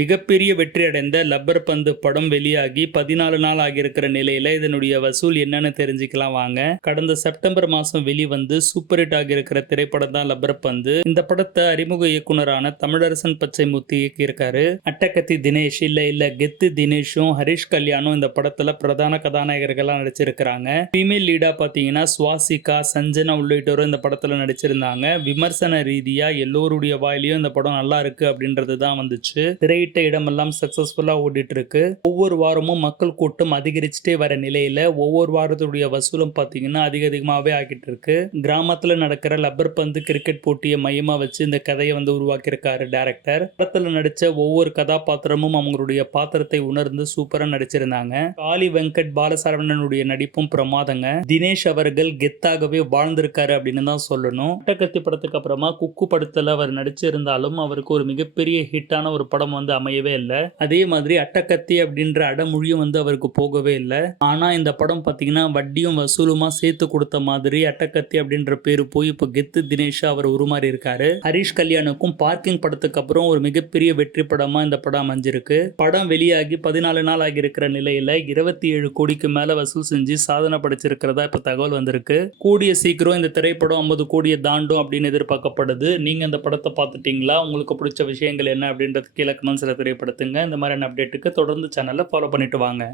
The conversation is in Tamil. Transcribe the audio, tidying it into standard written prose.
மிகப்பெரிய வெற்றி அடைந்த லப்பர் பந்து படம் வெளியாகி 14 நாள் ஆகியிருக்கிற நிலையில இதனுடைய வசூல் என்னன்னு தெரிஞ்சுக்கலாம் வாங்க. கடந்த செப்டம்பர் மாசம் வெளிவந்து சூப்பர் ஹிட் ஆகியிருக்கிற திரைப்படம் தான் லப்பர் பந்து. இந்த படத்தை அறிமுக இயக்குனரான தமிழரசன் பச்சைமுத்து இயக்கியிருக்காரு. அட்டகத்தி தினேஷ் இல்ல கெத்து தினேஷும் ஹரிஷ் கல்யாணும் இந்த படத்துல பிரதான கதாநாயகர்களா நடிச்சிருக்கிறாங்க. ஃபீமேல் லீடா பாத்தீங்கன்னா சுவாசிகா, சஞ்சனா உள்ளிட்டோரும் இந்த படத்துல நடிச்சிருந்தாங்க. விமர்சன ரீதியா எல்லோருடைய வாயிலையும் இந்த படம் நல்லா இருக்கு அப்படின்றது தான் வந்துச்சு. இடமெல்லாம் சக்சஸ்ஃபுல்லா ஓடிட்டு இருக்கு. ஒவ்வொரு வாரமும் மக்கள் கூட்டம் அதிகரிச்சுட்டே வர நிலையில ஒவ்வொரு வாரத்துடைய வசூலும் பாத்தீங்கன்னா அதிகமாவே ஆகிட்டு இருக்கு. கிராமத்துல நடக்கிற லப்பர் பந்து கிரிக்கெட் போட்டியை மையமா வச்சு இந்த கதையை உருவாக்கியிருக்காரு டைரக்டர். படத்துல நடிச்ச ஒவ்வொரு கதாபாத்திரமும் அவங்களுடைய பாத்திரத்தை உணர்ந்து சூப்பரா நடிச்சிருந்தாங்க. காளி வெங்கட் பாலசரவணனுடைய நடிப்பும் பிரமாதங்க. தினேஷ் அவர்கள் கெத்தாகவே வாழ்ந்திருக்காரு அப்படின்னு தான் சொல்லணும். அட்டகத்தி படத்துக்கு அப்புறமா குக்கு படத்துல அவர் நடிச்சிருந்தாலும் அவருக்கு ஒரு மிகப்பெரிய ஹிட்டான ஒரு படம் அமையவே இல்லை. அதே மாதிரி அட்டகத்தி அப்படின்ற அடமொழியும் அவருக்கு போகவே இல்லை. ஆனா இந்த படம் பாத்தீங்கன்னா வட்டியும் வசூலுமா சேர்த்து கொடுத்த மாதிரி அட்டகத்தி அப்படின்ற பேரு போய் இப்ப கெத்து தினேஷா அவர் உருமாறி இருக்காரு. ஹரிஷ் கல்யாணுக்கும் பார்க்கிங் படத்துக்கு அப்புறம் ஒரு மிகப்பெரிய வெற்றி படமா இந்த படம் அமைஞ்சிருக்கு. படம் வெளியாகி 14 நாள் ஆகி இருக்கிற நிலையில 27 கோடிக்கு மேல வசூல் செஞ்சு சாதனை படைச்சிருக்கிறதா இப்ப தகவல் வந்திருக்கு. கூடிய சீக்கிரம் இந்த திரைப்படம் 50 கோடியை தாண்டும் அப்படின்னு எதிர்பார்க்கப்படுது. நீங்க இந்த படத்தை பார்த்துட்டீங்களா? உங்களுக்கு பிடிச்ச விஷயங்கள் என்ன அப்படின்றது கீழே கமெண்ட்ஸ்ல தெரியப்படுத்துங்க. இந்த மாதிரியான அப்டேட்டுக்கு தொடர்ந்து சேனலை ஃபாலோ பண்ணிட்டு வாங்க.